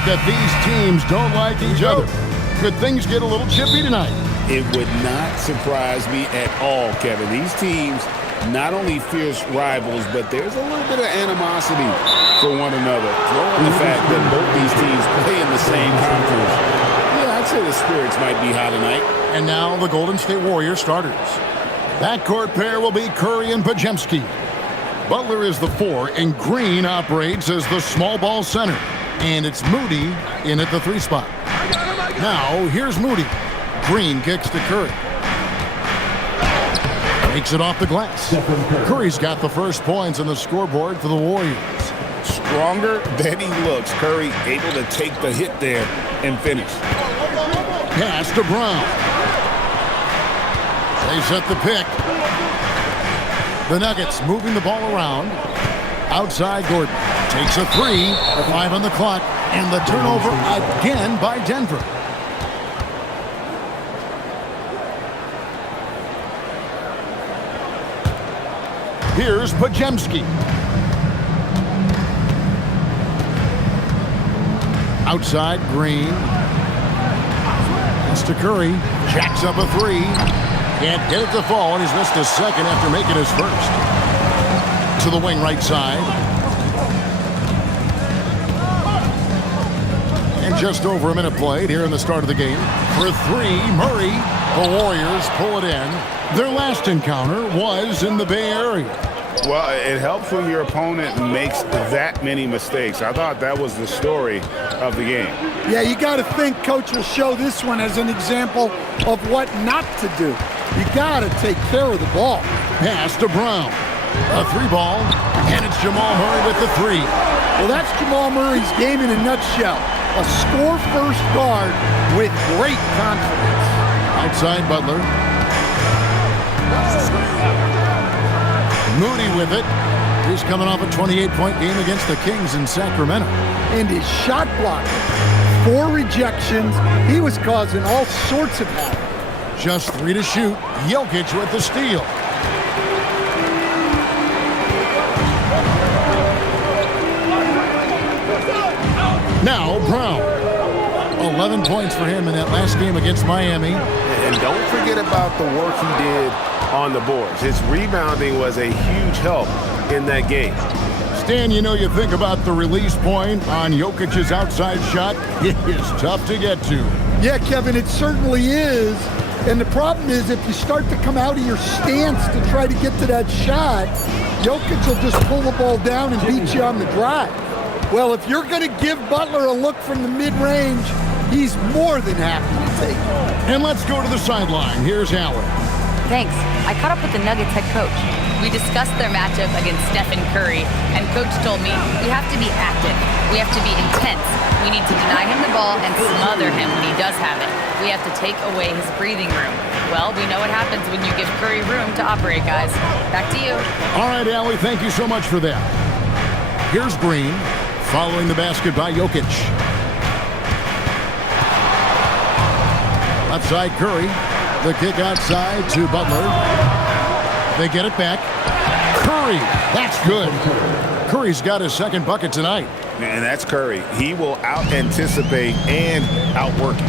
whispered that these teams don't like each other. Could things get a little chippy tonight? It would not surprise me at all, Kevin. These teams not only fierce rivals, but there's a little bit of animosity for one another. Throw in the fact that both these teams play in the same conference. Yeah, I'd say the spirits might be high tonight. And now the Golden State Warriors starters. Backcourt pair will be Curry and Podziemski. Butler is the 4, and Green operates as the small ball center. And it's Moody in at the 3 spot. Now, here's Moody. Green kicks to Curry. Takes it off the glass. Curry's got the first points on the scoreboard for the Warriors. Stronger than he looks. Curry able to take the hit there and finish. Pass to Brown. They set the pick. The Nuggets moving the ball around. Outside Gordon. Takes a 3. 5 on the clock. And the turnover again by Denver. Here's Podziemski. Outside Green. It's to Curry. Jacks up a 3. Can't get it to fall, and he's missed a second after making his first. To the wing right side. And just over a minute played here in the start of the game. For 3, Murray. The Warriors pull it in. Their last encounter was in the Bay Area. Well, it helps when your opponent makes that many mistakes. I thought that was the story of the game. Yeah, you got to think Coach will show this one as an example of what not to do. You got to take care of the ball. Pass to Brown. A 3 ball, and it's Jamal Murray with the 3. Well, that's Jamal Murray's game in a nutshell. A score-first guard with great confidence. Outside Butler. Moody with it. He's coming off a 28-point game against the Kings in Sacramento. And his shot blocking. 4 rejections. He was causing all sorts of havoc. Just 3 to shoot. Jokic with the steal. Now Brown. 11 points for him in that last game against Miami. And don't forget about the work he did on the boards. His rebounding was a huge help in that game. Stan, you know, you think about the release point on Jokic's outside shot. It is tough to get to. Yeah, Kevin, it certainly is. And the problem is if you start to come out of your stance to try to get to that shot, Jokic will just pull the ball down and beat you on the drive. Well, if you're going to give Butler a look from the mid-range, he's more than happy to take it. And let's go to the sideline. Here's Allen. Thanks. I caught up with the Nuggets head coach. We discussed their matchup against Stephen Curry, and Coach told me we have to be active. We have to be intense. We need to deny him the ball and smother him when he does have it. We have to take away his breathing room. Well, we know what happens when you give Curry room to operate, guys. Back to you. All right, Allie, thank you so much for that. Here's Green, following the basket by Jokic. Left side, Curry. The kick outside to Butler. They get it back. Curry, that's good. Curry's got his second bucket tonight. And that's Curry. He will out-anticipate and outwork you.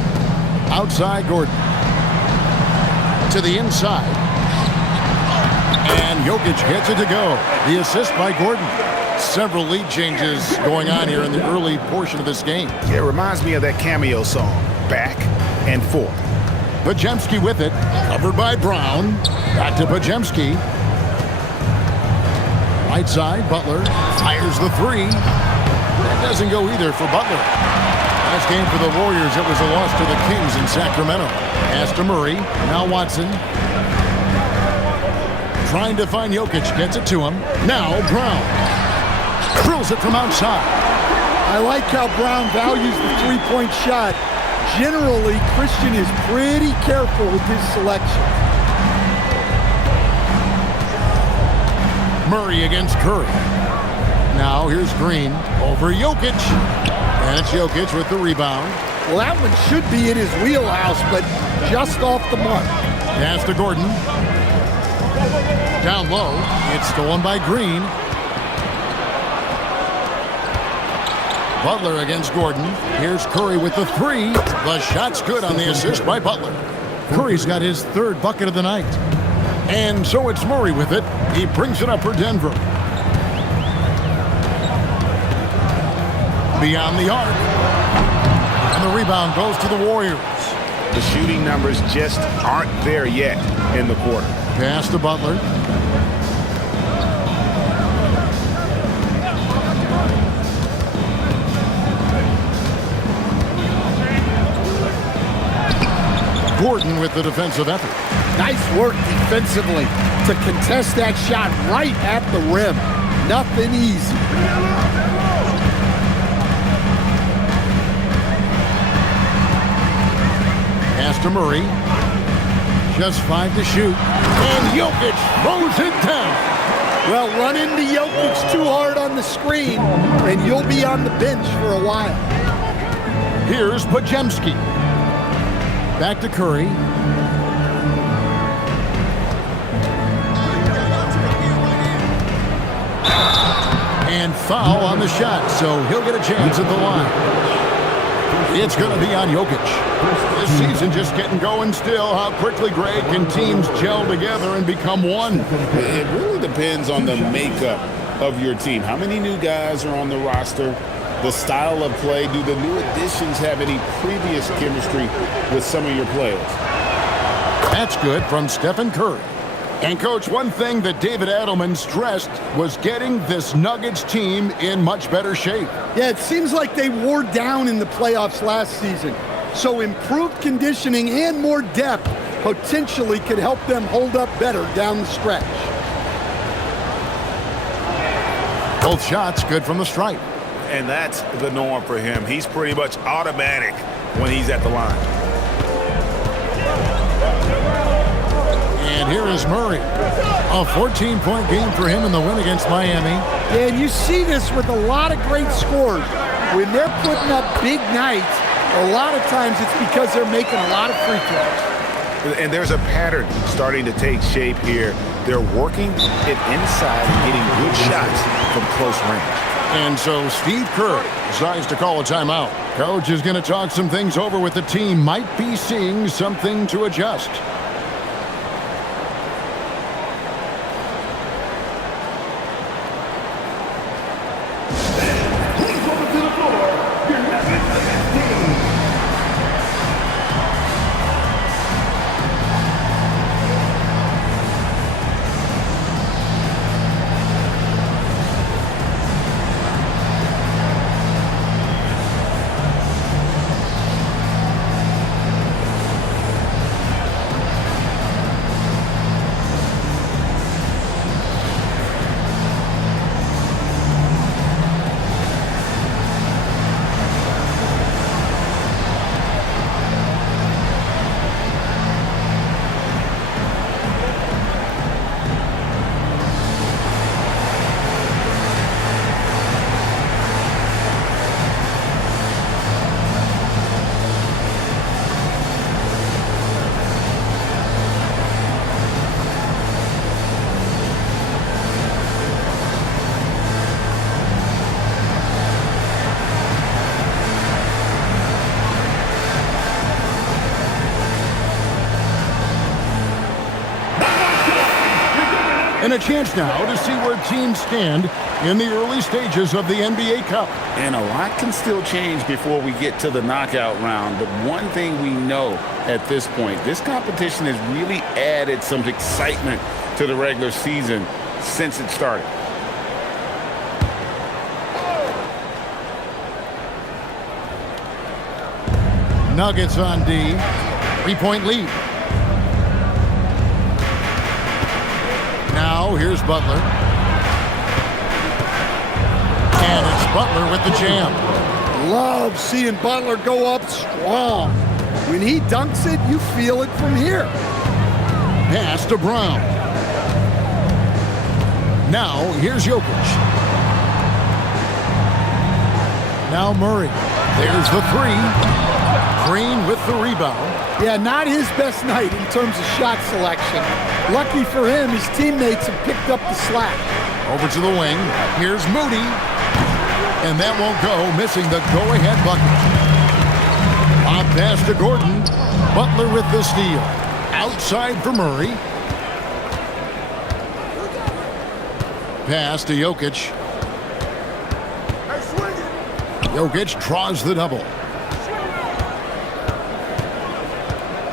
Outside Gordon. To the inside. And Jokic gets it to go. The assist by Gordon. Several lead changes going on here in the early portion of this game. It reminds me of that cameo song, Back and Forth. Podziemski with it, covered by Brown. Back to Podziemski. Right side, Butler fires the 3. That doesn't go either for Butler. Last game for the Warriors, it was a loss to the Kings in Sacramento. Pass to Murray, now Watson. Trying to find Jokic, gets it to him. Now Brown. Drills it from outside. I like how Brown values the three-point shot. Generally, Christian is pretty careful with his selection. Murray against Curry. Now here's Green over Jokic. And it's Jokic with the rebound. Well, that one should be in his wheelhouse, but just off the mark. Pass to Gordon. Down low. It's stolen by Green. Butler against Gordon. Here's Curry with the three. The shot's good on the assist by Butler. Curry's got his third bucket of the night. And so it's Murray with it. He brings it up for Denver. Beyond the arc. And the rebound goes to the Warriors. The shooting numbers just aren't there yet in the quarter. Pass to Butler. Gordon with the defensive effort. Nice work defensively to contest that shot right at the rim. Nothing easy. Pass to Murray. Just 5 to shoot. And Jokic throws it down. Well, run into Jokic too hard on the screen, and you'll be on the bench for a while. Here's Podziemski. Back to Curry. And foul on the shot, so he'll get a chance at the line. It's going to be on Jokic. This season just getting going still. How quickly, Greg, can teams gel together and become one? It really depends on the makeup of your team. How many new guys are on the roster? The style of play. Do the new additions have any previous chemistry with some of your players? That's good from Stephen Curry. And, Coach, one thing that David Adelman stressed was getting this Nuggets team in much better shape. Yeah, it seems like they wore down in the playoffs last season. So improved conditioning and more depth potentially could help them hold up better down the stretch. Both shots good from the stripe. And that's the norm for him. He's pretty much automatic when he's at the line. And here is Murray. A 14-point game for him in the win against Miami. Yeah, and you see this with a lot of great scores. When they're putting up big nights, a lot of times it's because they're making a lot of free throws. And there's a pattern starting to take shape here. They're working it inside and getting good shots from close range. And so Steve Kerr decides to call a timeout. Coach is going to talk some things over with the team. Might be seeing something to adjust. And a chance now to see where teams stand in the early stages of the NBA Cup. And a lot can still change before we get to the knockout round. But one thing we know at this point, this competition has really added some excitement to the regular season since it started. Nuggets on D. 3-point lead. Now here's Butler. And it's Butler with the jam. Love seeing Butler go up strong. When he dunks it, you feel it from here. Pass to Brown. Now here's Jokic. Now Murray. There's the three. Green with the rebound. Yeah, not his best night in terms of shot selection. Lucky for him, his teammates have picked up the slack. Over to the wing. Here's Moody. And that won't go, missing the go-ahead bucket. Off pass to Gordon. Butler with the steal. Outside for Murray. Pass to Jokic. Jokic draws the double.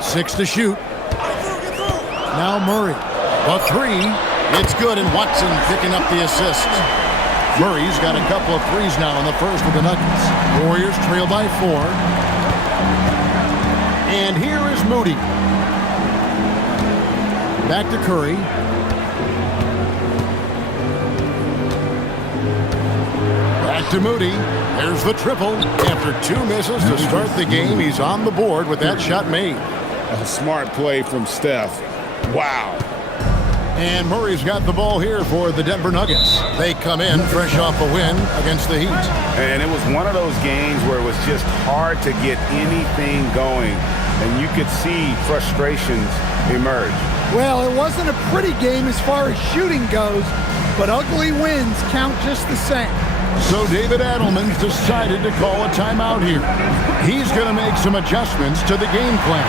6 to shoot. Now Murray. A 3. It's good, and Watson picking up the assist. Murray's got a couple of threes now in the first with the Nuggets. Warriors trail by 4. And here is Moody. Back to Curry. Back to Moody. There's the triple. After 2 misses to start the game, he's on the board with that shot made. A smart play from Steph. Wow. And Murray's got the ball here for the Denver Nuggets. They come in fresh off a win against the Heat. And it was one of those games where it was just hard to get anything going. And you could see frustrations emerge. Well, it wasn't a pretty game as far as shooting goes, but ugly wins count just the same. So David Adelman's decided to call a timeout here. He's going to make some adjustments to the game plan.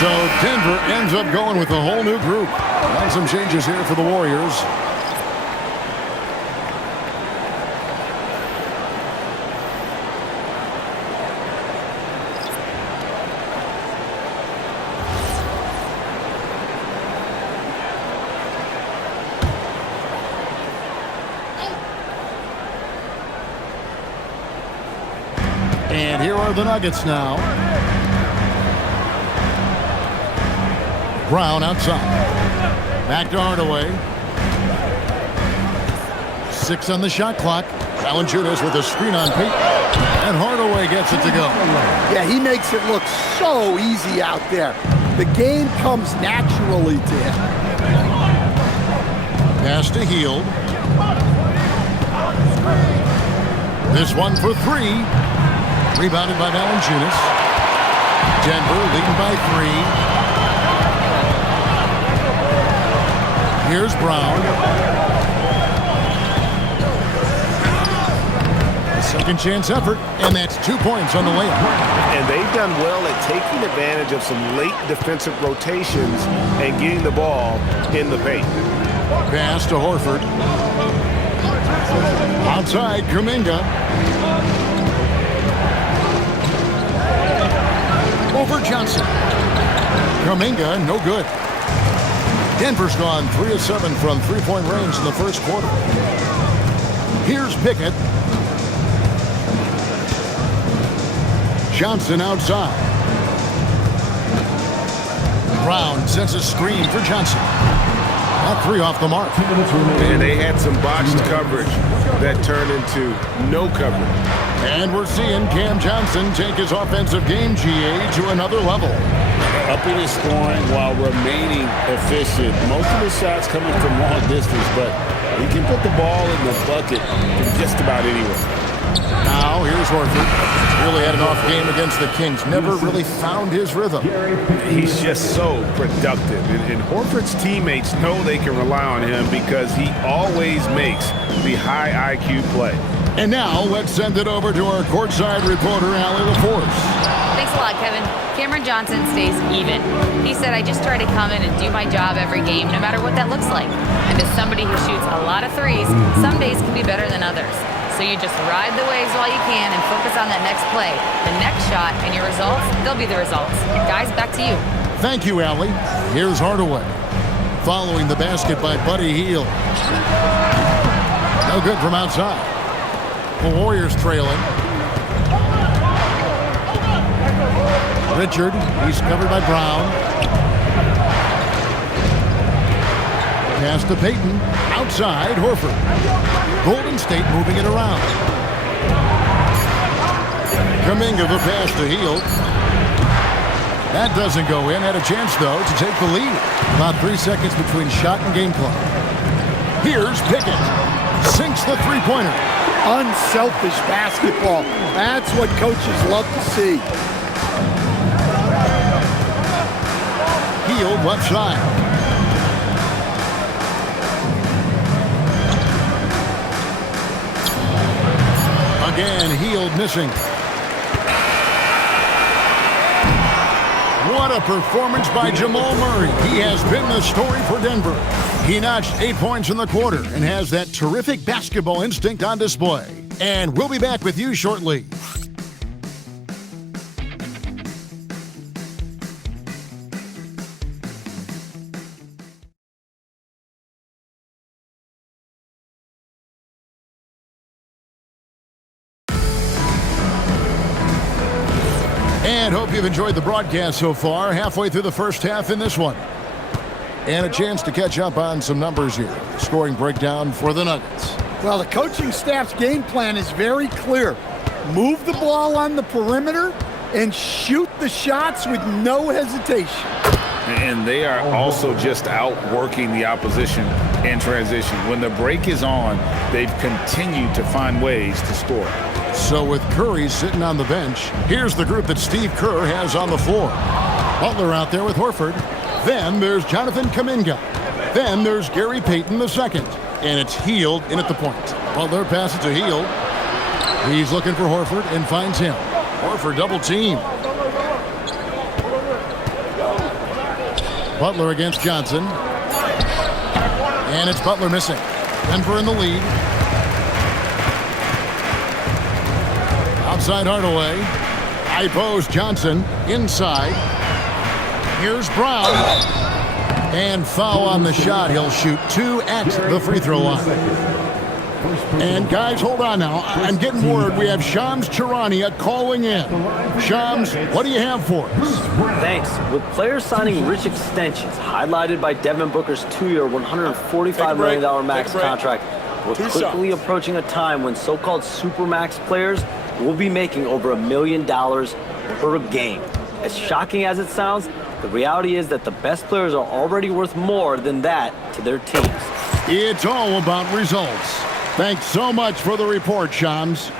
So Denver ends up going with a whole new group. And some changes here for the Warriors. And here are the Nuggets now. Brown outside. Back to Hardaway. 6 on the shot clock. Valanciunas with a screen on Payton. And Hardaway gets it to go. Yeah, he makes it look so easy out there. The game comes naturally to him. Pass to Hield. This one for 3. Rebounded by Valanciunas. Denver leading by 3. Here's Brown. A second chance effort, and that's 2 points on the layup. And they've done well at taking advantage of some late defensive rotations and getting the ball in the paint. Pass to Horford. Outside, Kuminga. Over Johnson. Kuminga, no good. Denver's gone 3 of 7 from three-point range in the first quarter. Here's Pickett. Johnson outside. Brown sends a screen for Johnson. Not 3 off the mark. And they had some botched coverage that turned into no coverage. And we're seeing Cam Johnson take his offensive game, GA, to another level. Upping his scoring while remaining efficient. Most of his shots coming from long distance, but he can put the ball in the bucket from just about anywhere. Now, here's Horford. Really had an off game against the Kings. Never really found his rhythm. He's just so productive. And Horford's teammates know they can rely on him because he always makes the high IQ play. And now, let's send it over to our courtside reporter, Allie LaForce. Thanks a lot, Kevin. Cameron Johnson stays even. He said, I just try to come in and do my job every game, no matter what that looks like. And as somebody who shoots a lot of threes, some days can be better than others. So you just ride the waves while you can and focus on that next play. The next shot and your results, they'll be the results. Guys, back to you. Thank you, Allie. Here's Hardaway. Following the basket by Buddy Hield. No good from outside. The Warriors trailing. Richard, he's covered by Brown. Pass to Payton. Outside, Horford. Golden State moving it around. Kuminga the pass to Hield. That doesn't go in. Had a chance, though, to take the lead. About 3 seconds between shot and game clock. Here's Pickett. Sinks the three-pointer. Unselfish basketball. That's what coaches love to see. Hield left side. Again, Hield missing. What a performance by Jamal Murray. He has been the story for Denver. He notched 8 points in the quarter and has that terrific basketball instinct on display. And we'll be back with you shortly. And hope you've enjoyed the broadcast so far. Halfway through the first half in this one. And a chance to catch up on some numbers here. Scoring breakdown for the Nuggets. Well, the coaching staff's game plan is very clear. Move the ball on the perimeter and shoot the shots with no hesitation. And they are also just outworking the opposition in transition. When the break is on, they've continued to find ways to score. So with Curry sitting on the bench, here's the group that Steve Kerr has on the floor. Butler out there with Horford. Then there's Jonathan Kuminga. Then there's Gary Payton II. And it's Hield in at the point. Butler passes to Hield. He's looking for Horford and finds him. Horford double team. Butler against Johnson. And it's Butler missing. Denver in the lead. Outside Hardaway. High post Johnson. Inside. Here's Brown. And foul on the shot. He'll shoot 2 at the free throw line. And guys, hold on now. I'm getting word we have Shams Charania calling in. Shams, what do you have for us? Thanks. With players signing rich extensions, highlighted by Devin Booker's 2-year, $145 million max contract, we're quickly approaching a time when so-called supermax players will be making over $1 million per game. As shocking as it sounds, the reality is that the best players are already worth more than that to their teams. It's all about results. Thanks so much for the report, Shams.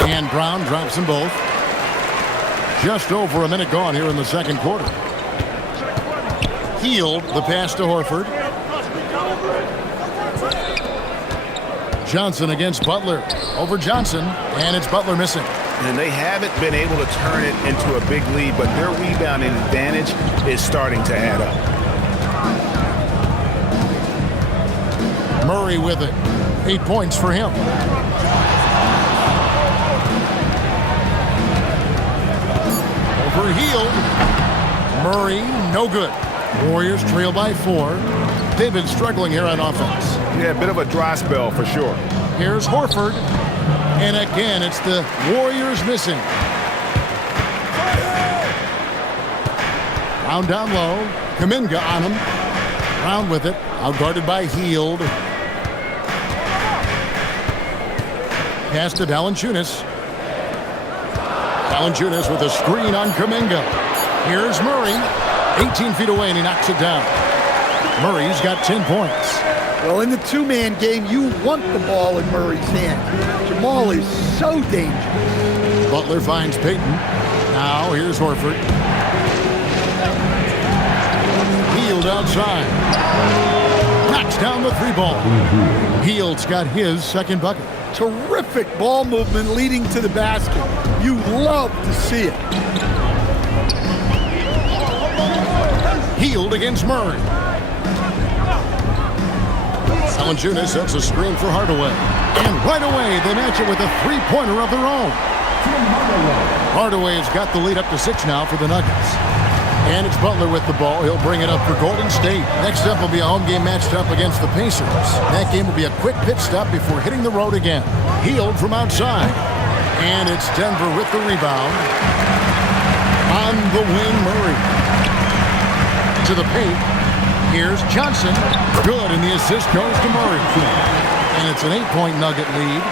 And Brown drops them both. Just over a minute gone here in the second quarter. Hield the pass to Horford. Johnson against Butler. Over Johnson, and it's Butler missing. And they haven't been able to turn it into a big lead, but their rebounding advantage is starting to add up. Murray with it. 8 points for him. Over Hield. Murray, no good. Warriors trail by 4. They've been struggling here on offense. Yeah, a bit of a dry spell for sure. Here's Horford. And again, it's the Warriors missing. Brown down low. Kuminga on him. Brown with it. Outguarded by Hield. Pass to Valanciunas. Valanciunas with a screen on Kuminga. Here's Murray. 18 feet away, and he knocks it down. Murray's got 10 points. Well, in the two-man game, you want the ball in Murray's hand. Jamal is so dangerous. Butler finds Payton. Now here's Horford. Hield outside. Knocks down the three ball. Hield's got his second bucket. Terrific ball movement leading to the basket. You love to see it. Hield against Murray. Valanciunas sets a screen for Hardaway. And right away, they match it with a three-pointer of their own. Hardaway's got the lead up to 6 now for the Nuggets. And it's Butler with the ball. He'll bring it up for Golden State. Next up will be a home game matched up against the Pacers. That game will be a quick pit stop before hitting the road again. Hield from outside. And it's Denver with the rebound. On the wing, Murray. To the paint. Here's Johnson. Good, and the assist goes to Murray. And it's an 8-point Nugget lead.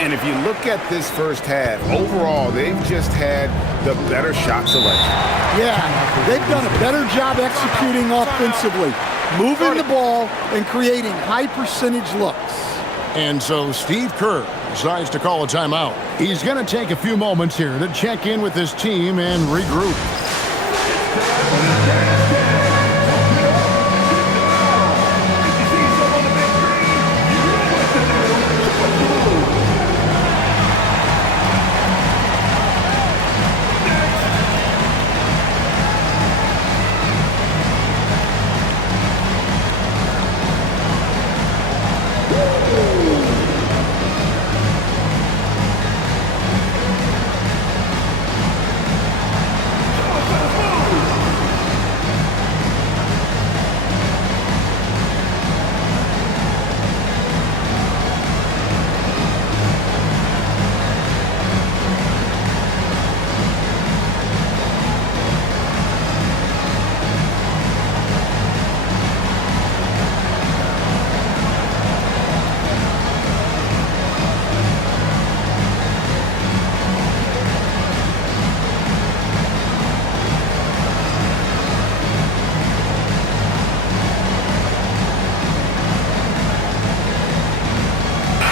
And if you look at this first half, overall, they've just had the better shot selection. Yeah, they've done a better job executing offensively, moving the ball and creating high-percentage looks. And so Steve Kerr decides to call a timeout. He's going to take a few moments here to check in with his team and regroup.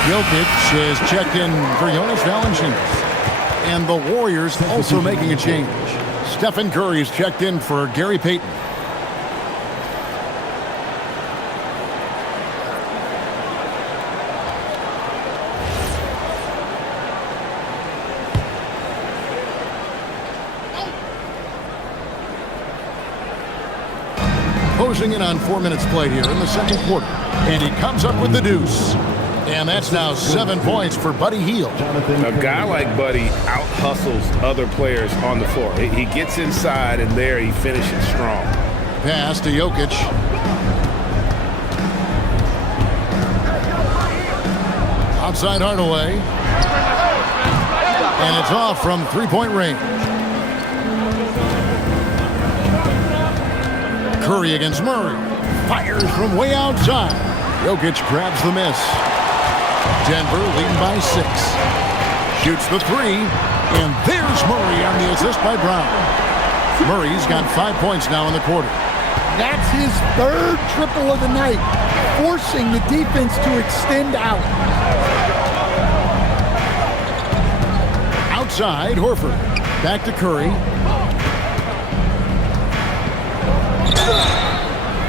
Jokic is checked in for Jonas Valanciunas. And the Warriors also making a change. Stephen Curry is checked in for Gary Payton. Closing in on 4 minutes played here in the second quarter. And he comes up with the deuce. And that's now 7 points for Buddy Hield. A guy like Buddy out-hustles other players on the floor. He gets inside, and there he finishes strong. Pass to Jokic. Outside Hardaway. And it's off from three-point range. Curry against Murray. Fires from way outside. Jokic grabs the miss. Denver leading by 6. Shoots the three. And there's Murray on the assist by Brown. Murray's got 5 points now in the quarter. That's his third triple of the night, forcing the defense to extend out. Outside, Horford. Back to Curry.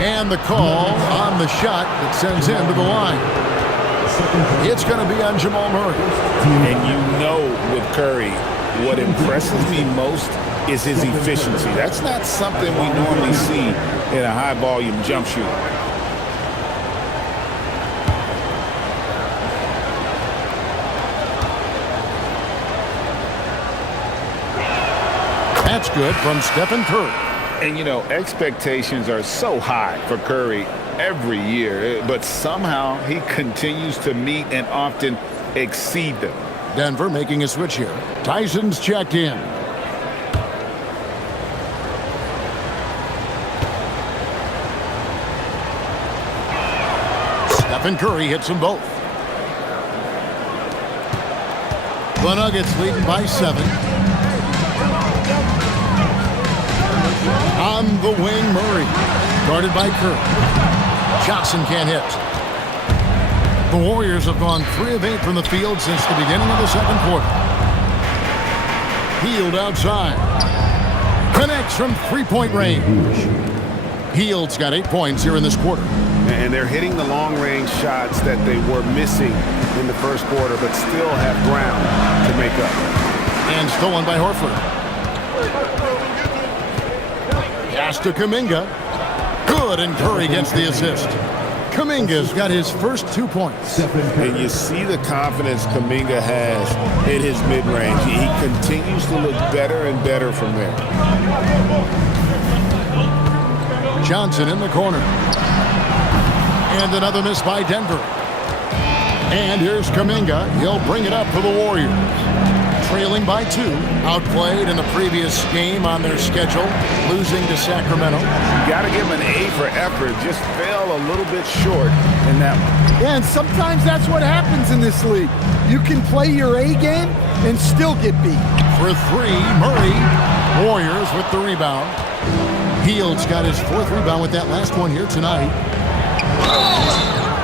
And the call on the shot that sends him to the line. It's going to be on Jamal Murray. And you know with Curry, what impresses me most is his efficiency. That's not something we normally see in a high-volume jump shooter. That's good from Stephen Curry. And, you know, expectations are so high for Curry every year, but somehow he continues to meet and often exceed them. Denver making a switch here. Tyson's checked in. Stephen Curry hits them both. The Nuggets leading by 7. On the wing, Murray. Guarded by Curry. Johnson can't hit. The Warriors have gone 3 of 8 from the field since the beginning of the second quarter. Hield outside. Connects from three-point range. Hield's got 8 points here in this quarter. And they're hitting the long-range shots that they were missing in the first quarter, but still have ground to make up. And stolen by Horford. Pass to Kuminga. Good, and Curry gets the assist. Kuminga's got his first 2 points. And you see the confidence Kuminga has in his mid-range. He continues to look better and better from there. Johnson in the corner. And another miss by Denver. And here's Kuminga. He'll bring it up for the Warriors. Trailing by 2. Outplayed in the previous game on their schedule, losing to Sacramento. You got to give him an A for effort. Just fell a little bit short in that one. Yeah, and sometimes that's what happens in this league. You can play your A game and still get beat. For 3, Murray. Warriors with the rebound. Hield's got his 4th rebound with that last one here tonight.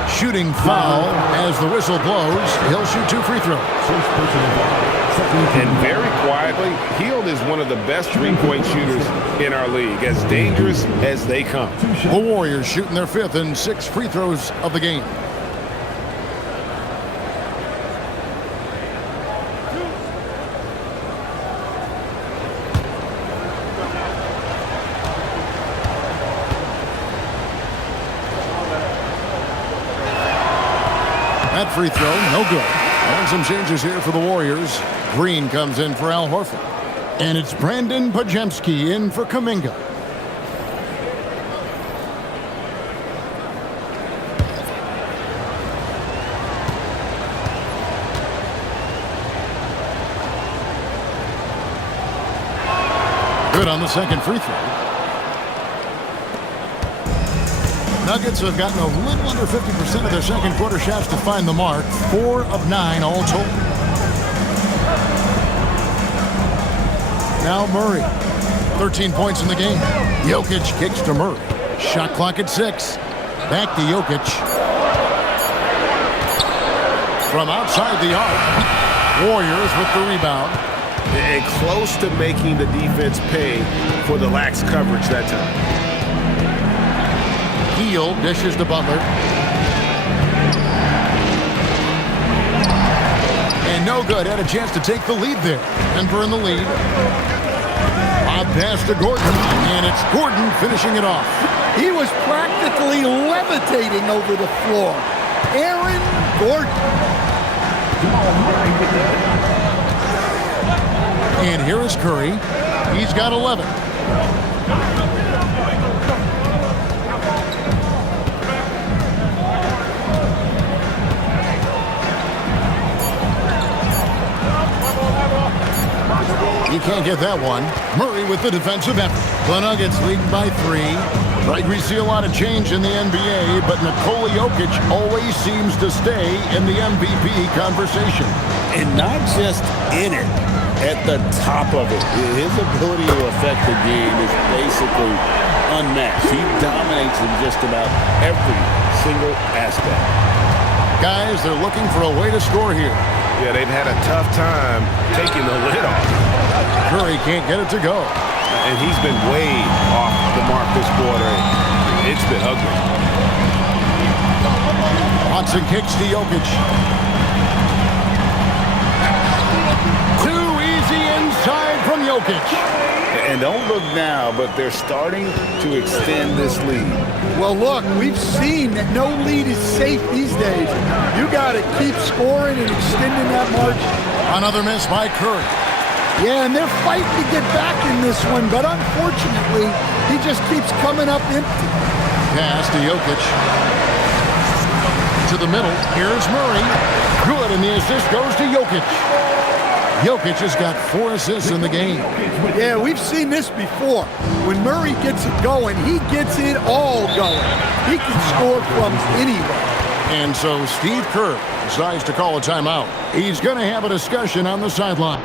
Shooting foul as the whistle blows. He'll shoot 2 free throws. And very quietly, Hield is one of the best three-point shooters in our league, as dangerous as they come. The Warriors shooting their 5th and 6th free throws of the game. That free throw, no good. And some changes here for the Warriors. Green comes in for Al Horford. And it's Brandon Pajemski in for Kuminga. Good on the second free throw. Nuggets have gotten a little under 50% of their second quarter shots to find the mark. 4 of 9 all told. Now Murray. 13 points in the game. Jokic kicks to Murray. Shot clock at 6. Back to Jokic. From outside the arc. Warriors with the rebound. And close to making the defense pay for the lax coverage that time. Hield dishes to Butler. And no good. Had a chance to take the lead there. Denver in the lead. Lob pass to Gordon. And it's Gordon finishing it off. He was practically levitating over the floor. Aaron Gordon. And here is Curry. He's got 11. You can't get that one. Murray with the defensive effort. The Nuggets leading by 3. Right, we see a lot of change in the NBA, but Nikola Jokic always seems to stay in the MVP conversation. And not just in it, at the top of it. His ability to affect the game is basically unmatched. He dominates in just about every single aspect. Guys, they're looking for a way to score here. Yeah, they've had a tough time taking the lid off. Curry can't get it to go. And he's been way off the mark this quarter. It's been ugly. Watson kicks to Jokic. Too easy inside from Jokic. And don't look now, but they're starting to extend this lead. Well, look, we've seen that no lead is safe these days. You got to keep scoring and extending that margin. Another miss by Curry. Yeah, and they're fighting to get back in this one, but unfortunately, he just keeps coming up empty. Pass to Jokic. To the middle. Here's Murray. Good, and the assist goes to Jokic. Jokic has got 4 assists in the game. Yeah, we've seen this before. When Murray gets it going, he gets it all going. He can score from anywhere. And so Steve Kerr decides to call a timeout. He's going to have a discussion on the sideline.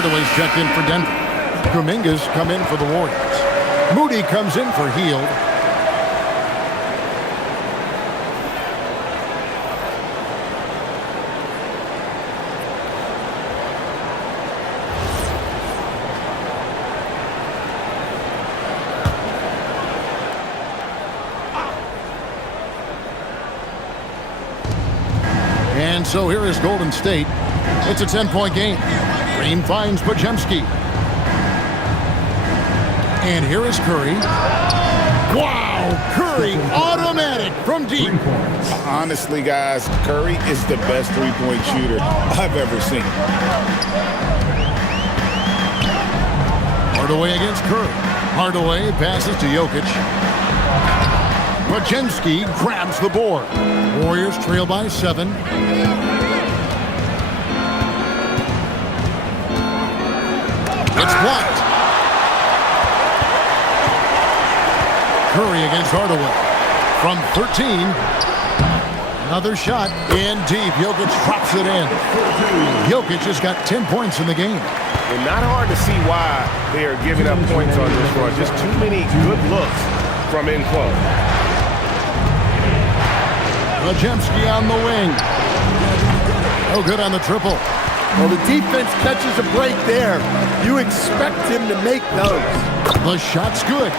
Hardaway's checked in for Denver. Kuminga's come in for the Warriors. Moody comes in for Hield. And so here is Golden State. It's a 10-point game. Green finds Podziemski. And here is Curry. Wow, Curry automatic from deep. Honestly, guys, Curry is the best three-point shooter I've ever seen. Hardaway against Curry. Hardaway passes to Jokic. Podziemski grabs the board. Warriors trail by 7. It's blocked. Curry against Hardaway. From 13. Another shot. In deep. Jokic drops it in. Jokic has got 10 points in the game. And not hard to see why they are giving up points on this run. Just too many good looks from in close. Podziemski on the wing. Oh, good on the triple. Well, the defense catches a break there. You expect him to make those. The shot's good.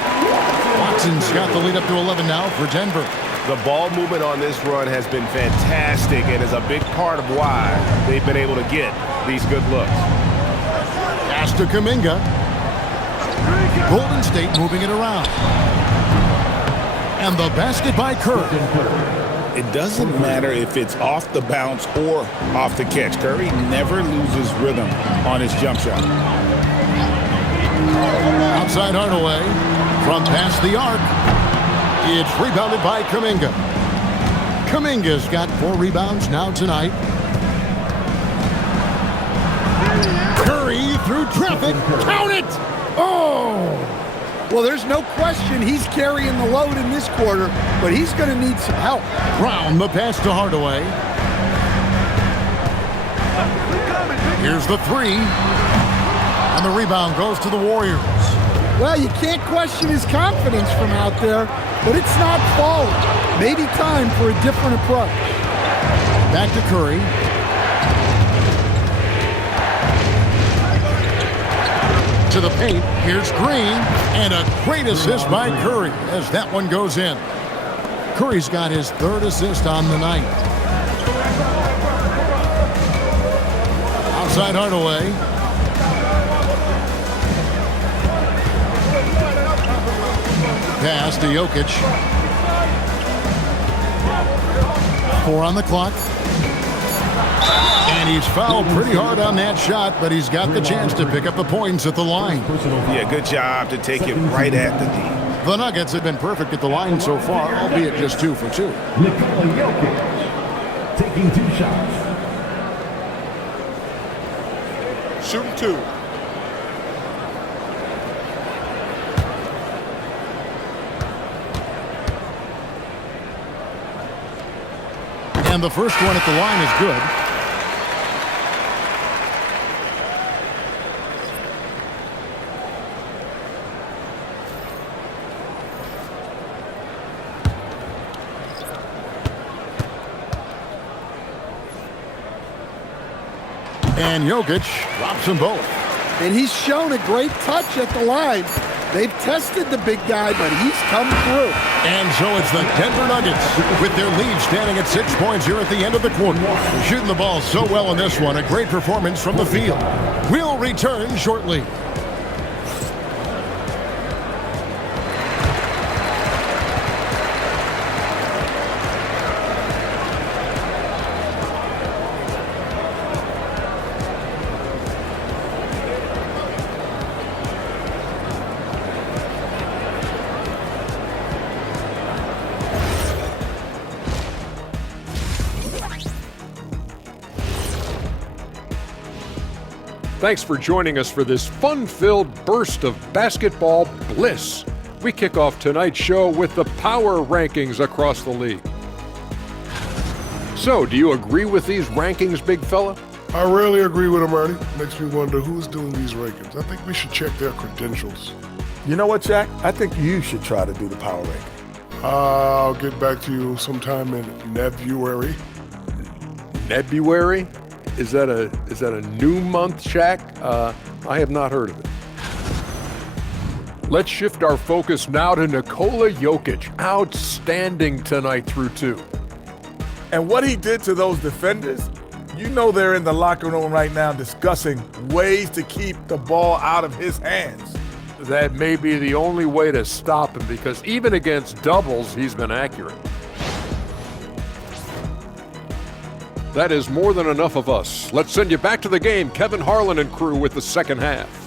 Watson's got the lead up to 11 now for Denver. The ball movement on this run has been fantastic and is a big part of why they've been able to get these good looks. Pass to Kuminga. Golden State moving it around. And the basket by Curry. It doesn't matter if it's off the bounce or off the catch. Curry never loses rhythm on his jump shot. Outside Hardaway. From past the arc. It's rebounded by Kuminga. Kuminga's got 4 rebounds now tonight. Curry through traffic. Count it! Oh! Well, there's no question he's carrying the load in this quarter, but he's going to need some help. Brown, the pass to Hardaway. Here's the 3. And the rebound goes to the Warriors. Well, you can't question his confidence from out there, but it's not falling. Maybe time for a different approach. Back to Curry. To the paint, here's Green, and a great assist by Curry as that one goes in. Curry's got his 3rd assist on the night. Outside Hardaway. Pass to Jokic. 4 on the clock. And he's fouled pretty hard on that shot, but he's got the chance to pick up the points at the line. Yeah, good job to take it right at the D. The Nuggets have been perfect at the line so far, albeit just 2 for 2. Nikola Jokic taking 2 shots. Shooting 2. And the first one at the line is good. And Jokic drops them both. And he's shown a great touch at the line. They've tested the big guy, but he's come through. And so it's the Denver Nuggets with their lead standing at 6 points here at the end of the quarter. Shooting the ball so well in this one. A great performance from the field. We'll return shortly. Thanks for joining us for this fun-filled burst of basketball bliss. We kick off tonight's show with the power rankings across the league. So, do you agree with these rankings, big fella? I rarely agree with him, Ernie. Makes me wonder who's doing these rankings. I think we should check their credentials. You know what, Jack? I think you should try to do the power ranking. I'll get back to you sometime in February. February? Is that a new month, Shaq? I have not heard of it. Let's shift our focus now to Nikola Jokic. Outstanding tonight through 2. And what he did to those defenders, you know they're in the locker room right now discussing ways to keep the ball out of his hands. That may be the only way to stop him, because even against doubles, he's been accurate. That is more than enough of us. Let's send you back to the game. Kevin Harlan and crew with the second half.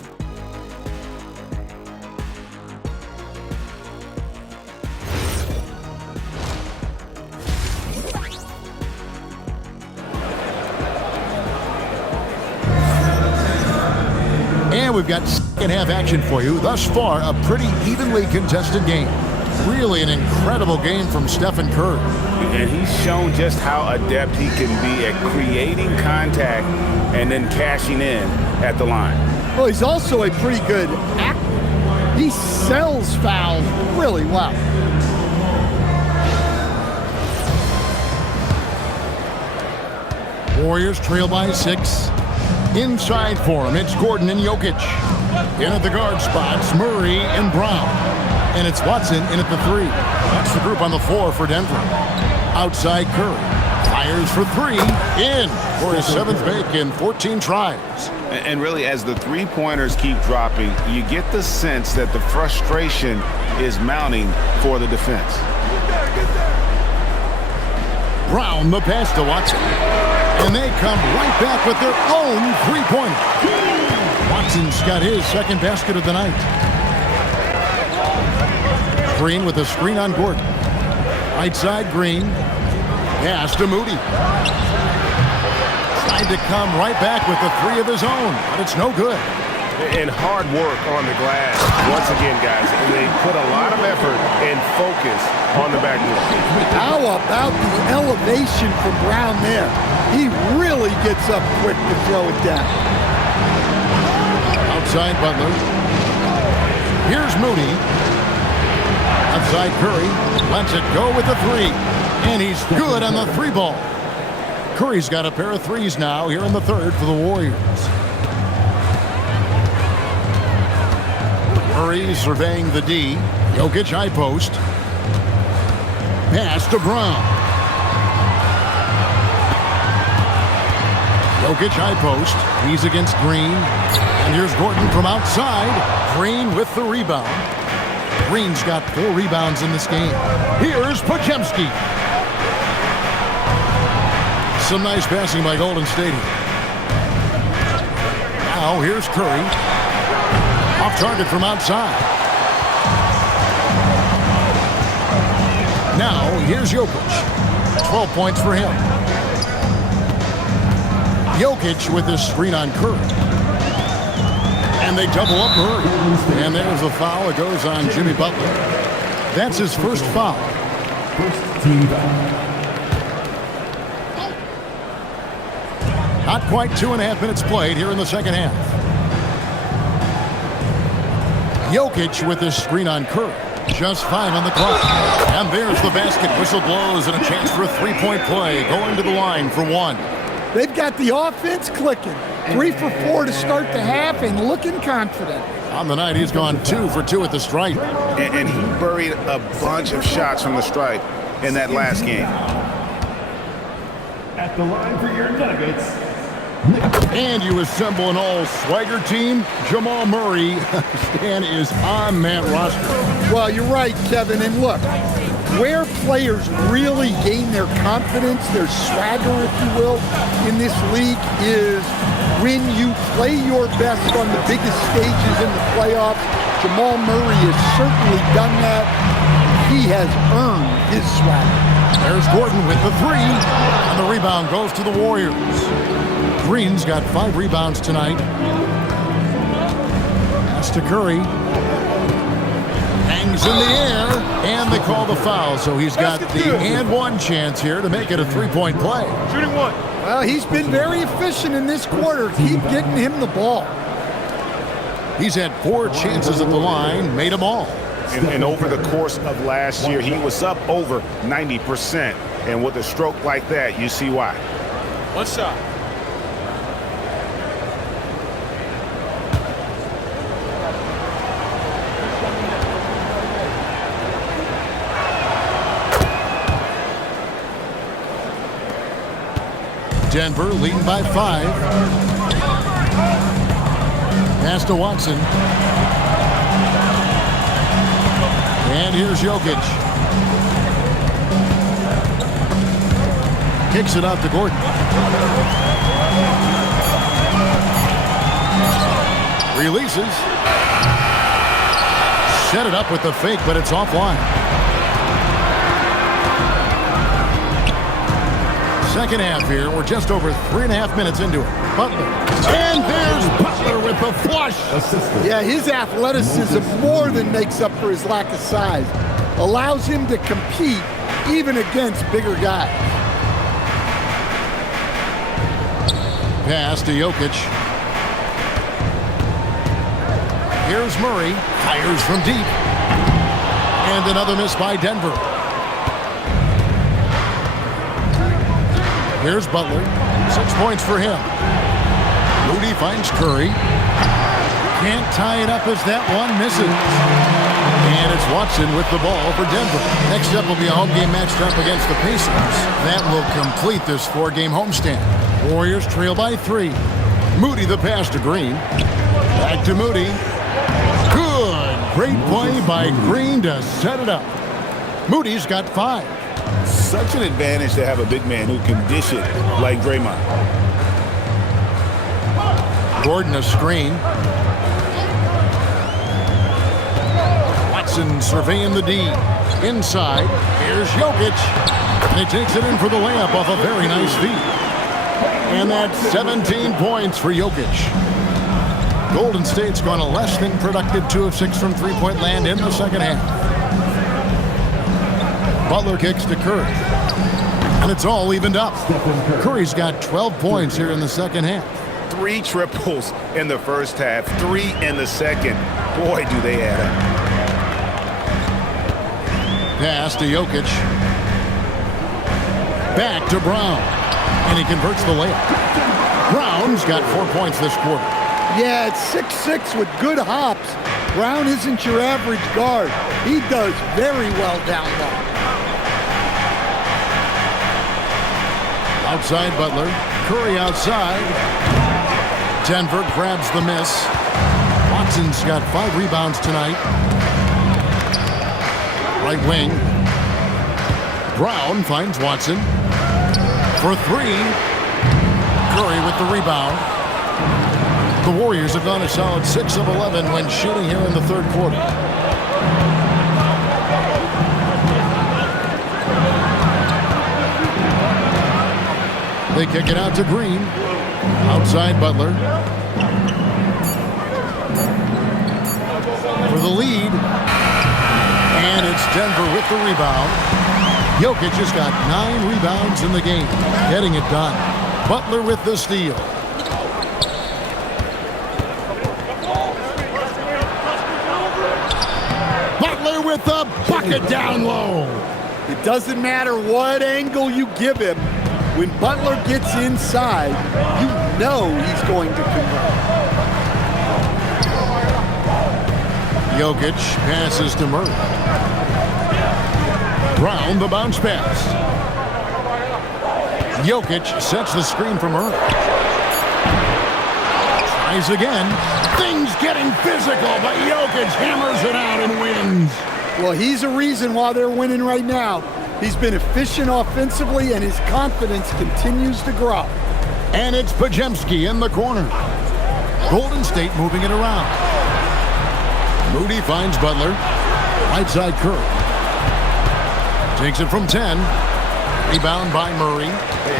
And we've got second half action for you. Thus far, a pretty evenly contested game. Really an incredible game from Stephen Curry. And he's shown just how adept he can be at creating contact and then cashing in at the line. Well, he's also a pretty good actor. He sells fouls really well. Warriors trail by 6. Inside for him, it's Gordon and Jokic. In at the guard spots, Murray and Brown. And it's Watson in at the 3. That's the group on the floor for Denver. Outside Curry. Fires for 3. In for his 7th make in 14 tries. And really, as the three-pointers keep dropping, you get the sense that the frustration is mounting for the defense. Brown the pass to Watson. And they come right back with their own three-pointer. Watson's got his second basket of the night. Green with a screen on Gordon. Right side, Green. Pass to Moody. Tried to come right back with the 3 of his own, but it's no good. And hard work on the glass. Once again, guys, they put a lot of effort and focus on the backboard. How about the elevation from Brown there? He really gets up quick to throw it down. Outside Butler. Here's Moody. Outside Curry. Lets it go with the 3. And he's good on the 3 ball. Curry's got a pair of 3s now here in the 3rd for the Warriors. Curry surveying the D. Jokic high post. Pass to Brown. Jokic high post. He's against Green. And here's Gordon from outside. Green with the rebound. Green's got 4 rebounds in this game. Here's Podziemski. Some nice passing by Golden State. Now here's Curry. Off target from outside. Now here's Jokic. 12 points for him. Jokic with this screen on Curry. And they double up Murray. And there's a foul. It goes on Jimmy Butler. That's his first foul. First team foul. Not quite 2.5 minutes played here in the second half. Jokic with this screen on Curry. Just 5 on the clock. And there's the basket. Whistle blows and a chance for a 3-point play. Going to the line for 1. They've got the offense clicking. 3 for 4 to start the half and looking confident. On the night, he's gone 2 for 2 at the stripe. And he buried a bunch of shots from the stripe in that last game. At the line for your Nuggets. And you assemble an all-swagger team. Jamal Murray, Stan, is on that roster. Well, you're right, Kevin. And look, where players really gain their confidence, their swagger, if you will, in this league is when you play your best on the biggest stages in the playoffs. Jamal Murray has certainly done that. He has earned his swagger. There's Gordon with the 3. And the rebound goes to the Warriors. Green's got 5 rebounds tonight. Pass to Curry. Hangs in the air, and they call the foul. So he's got the and one chance here to make it a three-point play. Shooting one. Well, he's been very efficient in this quarter. Keep getting him the ball. He's had 4 chances at the line, made them all. And over the course of last year, he was up over 90%. And with a stroke like that, you see why. One shot. Denver leading by 5. Pass to Watson. And here's Jokic. Kicks it out to Gordon. Releases. Set it up with the fake, but it's offline. Second half here. We're just over 3.5 minutes into it. Butler. And there's Butler with the flush. Yeah, his athleticism more than makes up for his lack of size. Allows him to compete even against bigger guys. Pass to Jokic. Here's Murray. Fires from deep. And another miss by Denver. Here's Butler. 6 points for him. Moody finds Curry. Can't tie it up as that one misses. And it's Watson with the ball for Denver. Next up will be a home game matched up against the Pacers. That will complete this 4-game homestand. Warriors trail by 3. Moody the pass to Green. Back to Moody. Good. Great play by Green to set it up. Moody's got 5. Such an advantage to have a big man who can dish it like Draymond. Gordon a screen. Watson surveying the D. Inside. Here's Jokic. And he takes it in for the layup off a very nice feed. And that's 17 points for Jokic. Golden State's gone a less than productive 2 of 6 from three-point land in the second half. Butler kicks to Curry. And it's all evened up. Curry's got 12 points here in the second half. 3 triples in the first half, 3 in the second. Boy, do they add up. Pass to Jokic. Back to Brown. And he converts the layup. Brown's got 4 points this quarter. Yeah, it's 6'6" with good hops. Brown isn't your average guard. He does very well down low. Outside Butler. Curry outside. Denver grabs the miss. Watson's got 5 rebounds tonight. Right wing. Brown finds Watson. For 3. Curry with the rebound. The Warriors have gone a solid 6 of 11 when shooting here in the third quarter. They kick it out to Green. Outside Butler. For the lead. And it's Denver with the rebound. Jokic has got 9 rebounds in the game. Getting it done. Butler with the steal. Butler with the bucket down low. It doesn't matter what angle you give him. When Butler gets inside, you know he's going to convert. Jokic passes to Murray. Brown the bounce pass. Jokic sets the screen for Murray. Tries again. Things getting physical, but Jokic hammers it out and wins. Well, he's a reason why they're winning right now. He's been efficient offensively, and his confidence continues to grow. And it's Podziemski in the corner. Golden State moving it around. Moody finds Butler. Right side Curry. Takes it from 10. Rebound by Murray.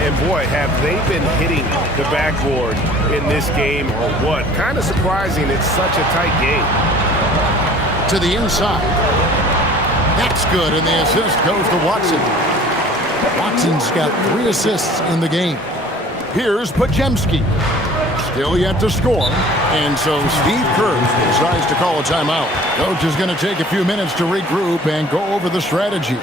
And boy, have they been hitting the backboard in this game or what? Kind of surprising. It's such a tight game. To the inside. That's good, and the assist goes to Watson. Watson's got 3 assists in the game. Here's Podziemski. Still yet to score. And so Steve Kerr decides to call a timeout. Coach is going to take a few minutes to regroup and go over the strategy.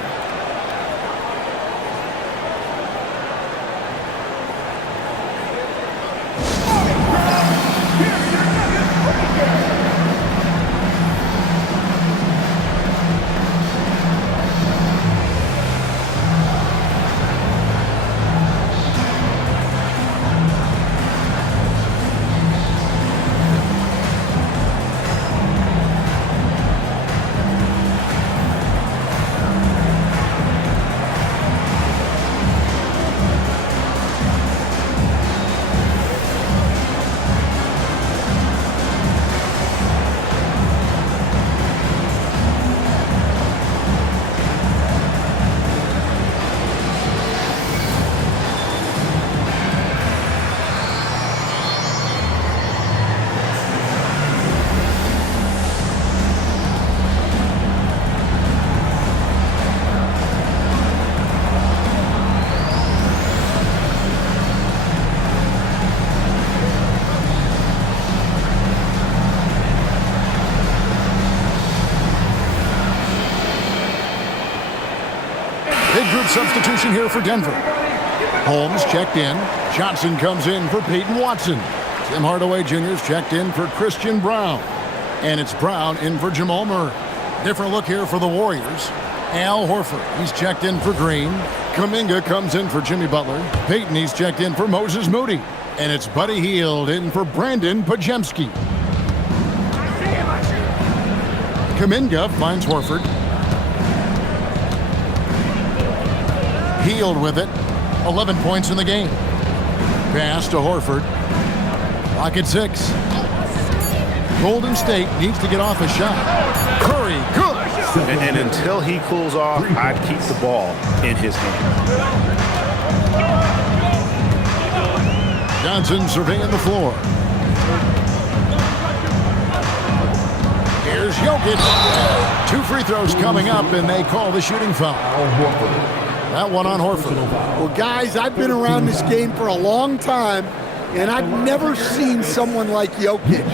Group substitution here for Denver. Holmes checked in. Johnson comes in for Peyton Watson. Tim Hardaway Jr. is checked in for Christian Brown. And it's Brown in for Jamal Murray. Different look here for the Warriors. Al Horford, he's checked in for Green. Kuminga comes in for Jimmy Butler. Peyton, he's checked in for Moses Moody. And it's Buddy Hield in for Brandon Podziemski. Kuminga finds Horford. Hield with it. 11 points in the game. Pass to Horford. Clock at 6. Golden State needs to get off a shot. Curry, good. And until he cools off, I'd keep the ball in his hand. Johnson surveying the floor. Here's Jokic. 2 free throws coming up, and they call the shooting foul. That one on Horford. Well, guys, I've been around this game for a long time, and I've never seen someone like Jokic,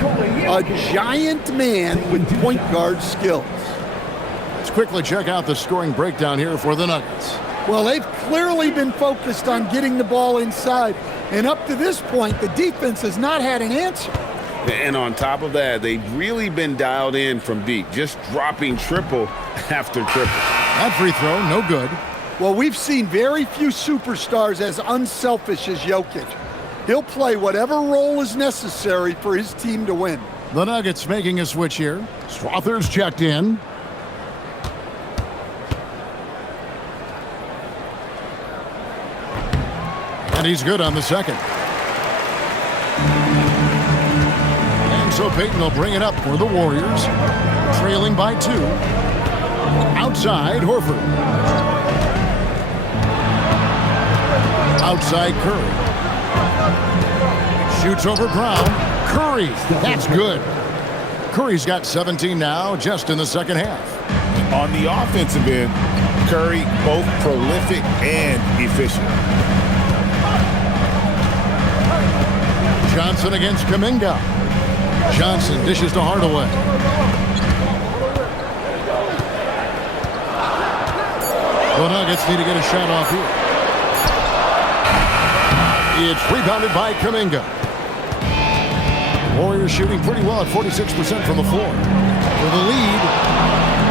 a giant man with point guard skills. Let's quickly check out the scoring breakdown here for the Nuggets. Well, they've clearly been focused on getting the ball inside, and up to this point, the defense has not had an answer. And on top of that, they've really been dialed in from deep, just dropping triple after triple. That free throw, no good. Well, we've seen very few superstars as unselfish as Jokic. He'll play whatever role is necessary for his team to win. The Nuggets making a switch here. Strother's checked in. And he's good on the second. And so Peyton will bring it up for the Warriors. Trailing by 2. Outside, Horford. Outside Curry. Shoots over Brown. Curry. That's good. Curry's got 17 now just in the second half. On the offensive end, Curry both prolific and efficient. Johnson against Kuminga. Johnson dishes to Hardaway. The Nuggets need to get a shot off here. It's rebounded by Kuminga. Warriors shooting pretty well at 46% from the floor. For the lead,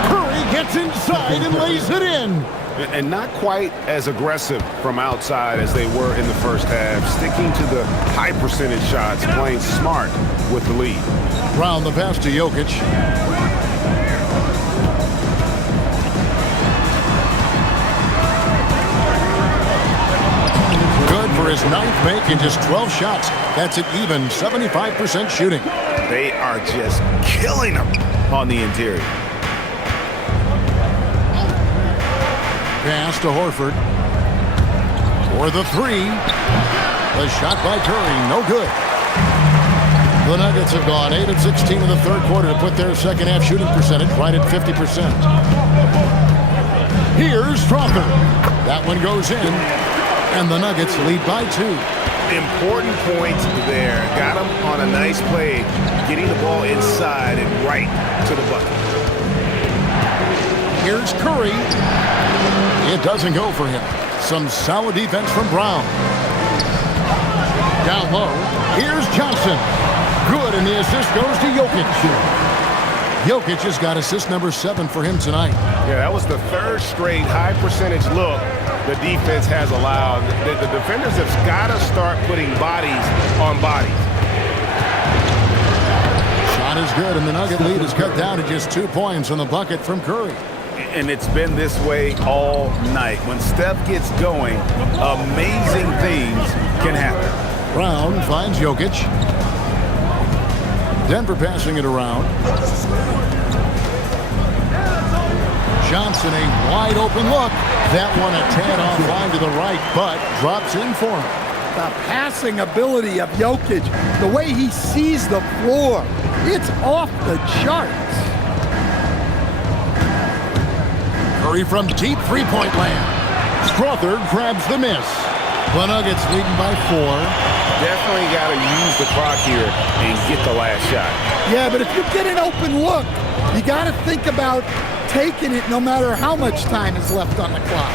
Curry gets inside and lays it in. And not quite as aggressive from outside as they were in the first half, sticking to the high percentage shots, playing smart with the lead. Brown the pass to Jokic. For his 9th make in just 12 shots. That's an even 75% shooting. They are just killing them on the interior. Pass to Horford. For the 3. The shot by Curry, no good. The Nuggets have gone 8 of 16 in the third quarter to put their second half shooting percentage right at 50%. Here's Strawther. That one goes in, and the Nuggets lead by 2. Important points there. Got him on a nice play, getting the ball inside and right to the bucket. Here's Curry. It doesn't go for him. Some solid defense from Brown. Down low, here's Johnson. Good, and the assist goes to Jokic. Jokic has got assist number 7 for him tonight. Yeah, that was the 3rd straight high percentage look the defense has allowed. The defenders have got to start putting bodies on bodies. Shot is good, and the Nugget lead is cut down to just 2 points on the bucket from Curry. And it's been this way all night. When Steph gets going, amazing things can happen. Brown finds Jokic. Denver passing it around. Johnson, a wide open look. That one a tad offline to the right, but drops in for him. The passing ability of Jokic, the way he sees the floor, it's off the charts. Curry from deep three-point land. Strawther grabs the miss. The Nuggets leading by 4. Definitely got to use the clock here and get the last shot. Yeah, but if you get an open look, you got to think about taking it no matter how much time is left on the clock.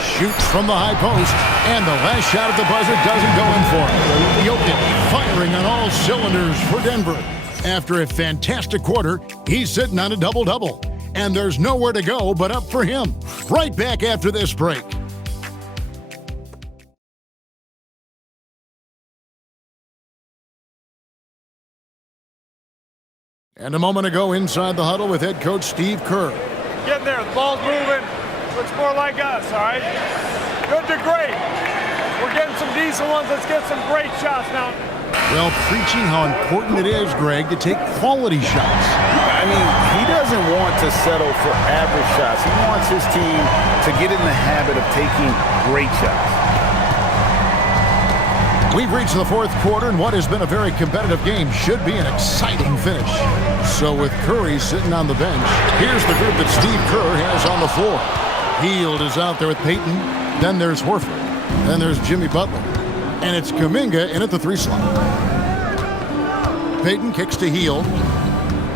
Shoots from the high post, and the last shot at the buzzer doesn't go in for him. Jokic firing on all cylinders for Denver. After a fantastic quarter, he's sitting on a double-double. And there's nowhere to go but up for him. Right back after this break. And a moment ago inside the huddle with head coach Steve Kerr. Getting there, the ball's moving. Looks more like us, all right? Good to great. We're getting some decent ones. Let's get some great shots now. Well, preaching how important it is, Greg, to take quality shots. I mean, he doesn't want to settle for average shots. He wants his team to get in the habit of taking great shots. We've reached the 4th quarter, and what has been a very competitive game should be an exciting finish. So with Curry sitting on the bench, here's the group that Steve Kerr has on the floor. Hield is out there with Payton. Then there's Horford. Then there's Jimmy Butler. And it's Kuminga in at the 3 slot. Payton kicks to Hield.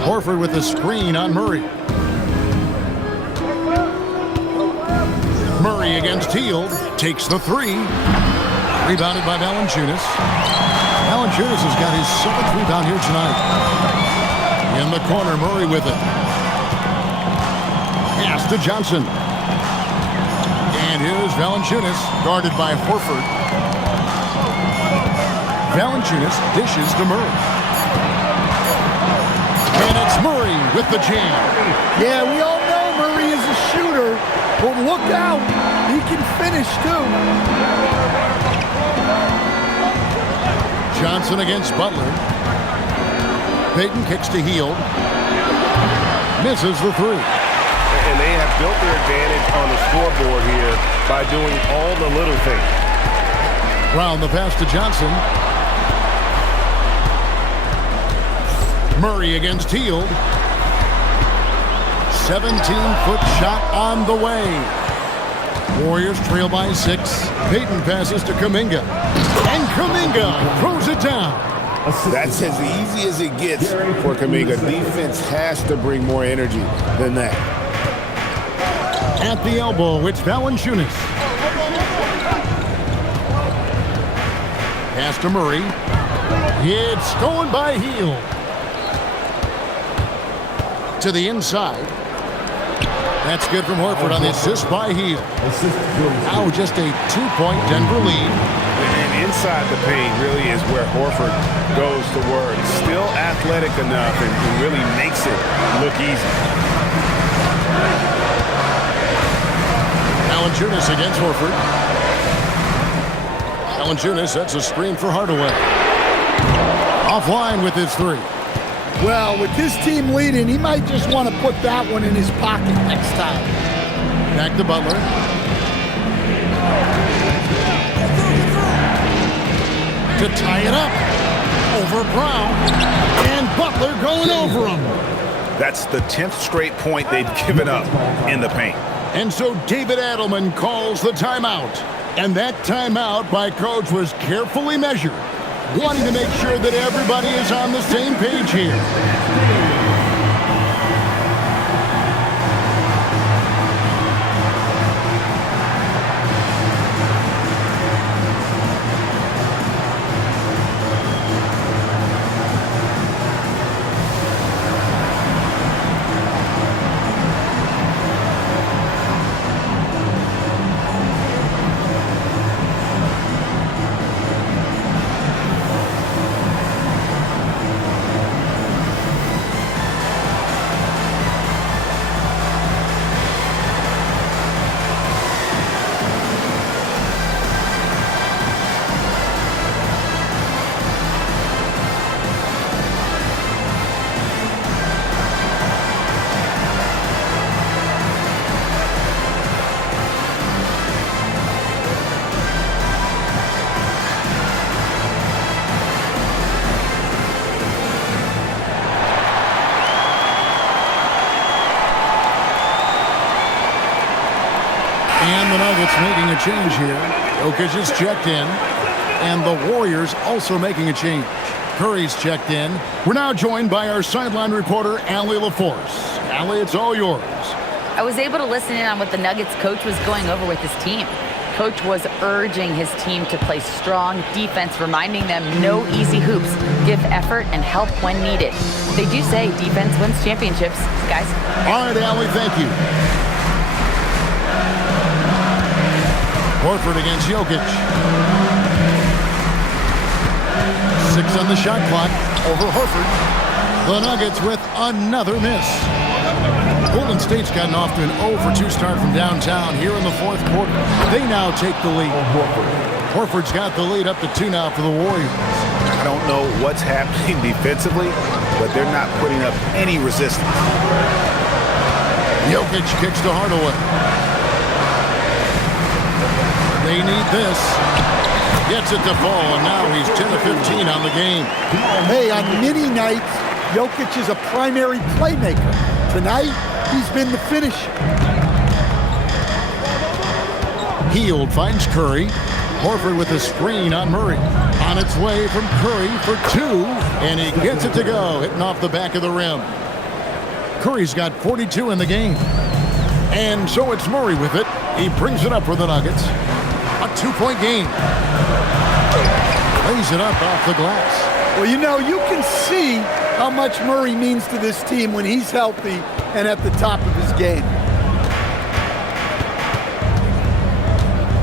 Horford with a screen on Murray. Murray against Hield. Takes the 3. Rebounded by Valanciunas. Valanciunas has got his 7th rebound here tonight. In the corner, Murray with it. Pass to Johnson. And here's Valanciunas, guarded by Horford. Valanciunas dishes to Murray. And it's Murray with the jam. Yeah, we all know Murray is a shooter, but look out. He can finish, too. Johnson against Butler. Payton kicks to Hield. Misses the 3. And they have built their advantage on the scoreboard here by doing all the little things. Brown the pass to Johnson. Murray against Hield. 17-foot shot on the way. Warriors trail by 6. Payton passes to Kuminga. And Kuminga throws it down. That's as easy as it gets for Kuminga. Defense has to bring more energy than that. At the elbow, it's Valanciunas. Pass to Murray. It's stolen by Hield. To the inside. That's good from Horford on the assist by Hield. Now just a 2-point Denver lead. And inside the paint really is where Horford goes to work. Still athletic enough and really makes it look easy. Valanciunas against Horford. Valanciunas sets a screen for Hardaway. Offline with his 3. Well, with his team leading, he might just want to put that one in his pocket next time. Back to Butler. To tie it up. Over Brown. And Butler going over him. That's the 10th straight point they've given up in the paint. And so David Adelman calls the timeout. And that timeout by Coach was carefully measured, wanting to make sure that everybody is on the same page here. And the Nuggets making a change here. Jokic is checked in. And the Warriors also making a change. Curry's checked in. We're now joined by our sideline reporter, Allie LaForce. Allie, it's all yours. I was able to listen in on what the Nuggets coach was going over with his team. Coach was urging his team to play strong defense, reminding them no easy hoops, give effort, and help when needed. They do say defense wins championships, guys. All right, Allie, thank you. Horford against Jokic. 6 on the shot clock over Horford. The Nuggets with another miss. Golden State's gotten off to an 0-for-2 start from downtown here in the fourth quarter. They now take the lead. Horford's got the lead up to 2 now for the Warriors. I don't know what's happening defensively, but they're not putting up any resistance. Jokic kicks to Hardaway. They need this. Gets it to fall, and now he's 10 of 15 on the game. Hey, on many nights, Jokic is a primary playmaker. Tonight, he's been the finisher. Hield finds Curry. Horford with a screen on Murray. On its way from Curry for 2, and he gets it to go, hitting off the back of the rim. Curry's got 42 in the game. And so it's Murray with it. He brings it up for the Nuggets. A 2-point game. Lays it up off the glass. Well, you know, you can see how much Murray means to this team when he's healthy and at the top of his game.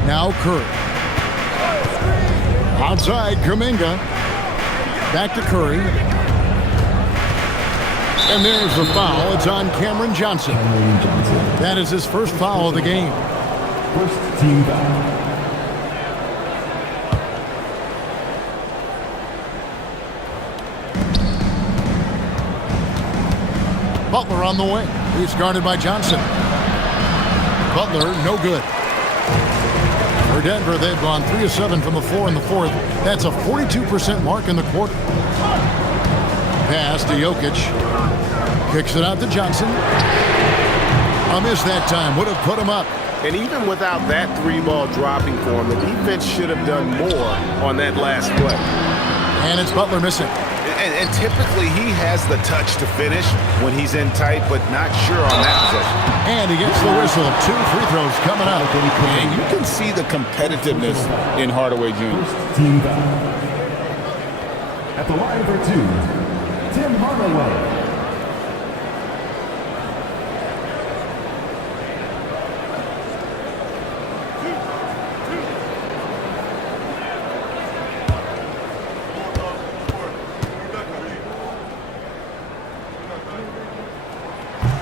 Now Curry. Outside, Kuminga. Back to Curry. And there's the foul. It's on Cameron Johnson. That is his first foul of the game. First team foul. Butler on the wing. He's guarded by Johnson. Butler, no good. For Denver, they've gone 3 of 7 from the floor in the fourth. That's a 42% mark in the quarter. Pass to Jokic. Kicks it out to Johnson. A miss that time. Would have put him up. And even without that 3-ball dropping for him, the defense should have done more on that last play. And it's Butler missing. And typically he has the touch to finish when he's in tight, but not sure on that possession. And he gets the whistle. 2 free throws coming up. And you can see the competitiveness in Hardaway Jr. First team foul. At the line for 2, Tim Hardaway.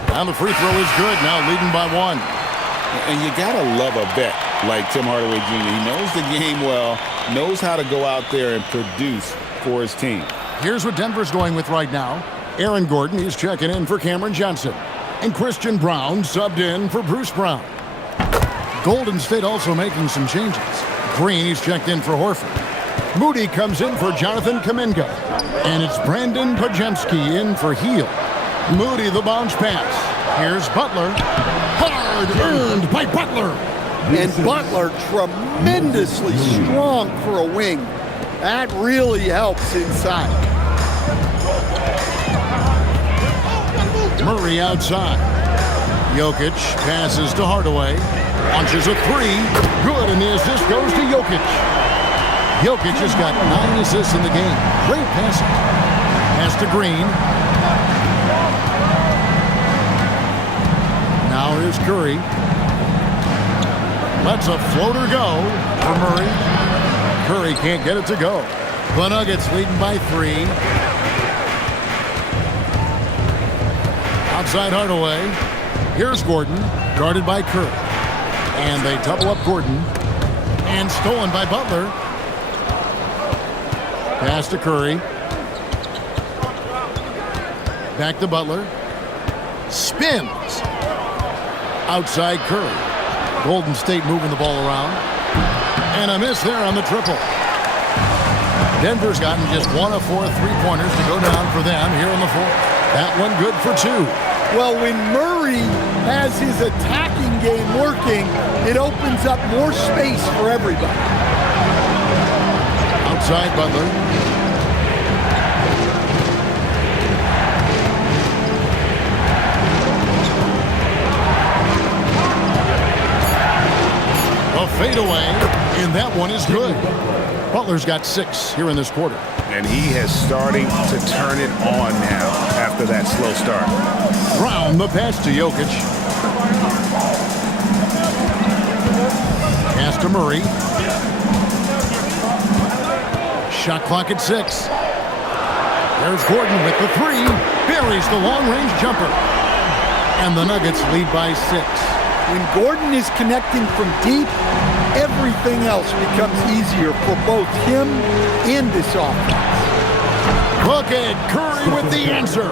And the free throw is good. Now leading by 1. And you got to love a vet like Tim Hardaway Jr. He knows the game well, knows how to go out there and produce for his team. Here's what Denver's going with right now. Aaron Gordon, he's checking in for Cameron Johnson. And Christian Brown subbed in for Bruce Brown. Golden State also making some changes. Green, he's checked in for Horford. Moody comes in for Jonathan Kuminga. And it's Brandon Pajemski in for Hield. Moody, the bounce pass. Here's Butler. Hard earned by Butler. And Butler tremendously strong for a wing. That really helps inside. Murray outside. Jokic passes to Hardaway. Launches a three. Good, and the assist goes to Jokic. Jokic has got 9 assists in the game. Great passing. Pass to Green. Now here's Curry. Lets a floater go for Murray. Curry can't get it to go. The Nuggets leading by 3. Outside Hardaway. Here's Gordon, guarded by Curry. And they double up Gordon. And stolen by Butler. Pass to Curry. Back to Butler. Spins. Outside Curry. Golden State moving the ball around. And a miss there on the triple. Denver's gotten just 1 of 4 3-pointers to go down for them here in the fourth. That one good for 2. Well, when Murray has his attacking game working, it opens up more space for everybody. Outside Butler. A fadeaway, and that one is good. Butler's got 6 here in this quarter. And he is starting to turn it on now after that slow start. Brown, the pass to Jokic. Pass to Murray. Shot clock at 6. There's Gordon with the 3. Buries the long-range jumper. And the Nuggets lead by 6. When Gordon is connecting from deep, everything else becomes easier for both him and this offense. Look at Curry with the answer.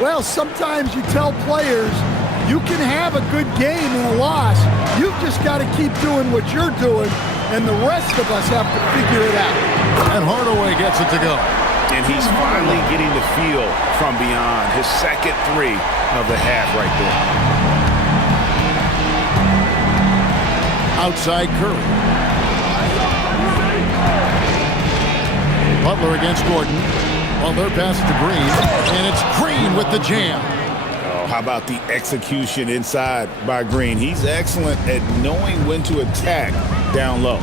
Well, sometimes you tell players you can have a good game and a loss. You've just got to keep doing what you're doing, and the rest of us have to figure it out. And Hardaway gets it to go. And he's finally getting the feel from beyond. His second 3 of the half right there. Outside Curry. Butler against Gordon. Butler passes to Green, and it's Green with the jam. Oh, how about the execution inside by Green? He's excellent at knowing when to attack down low.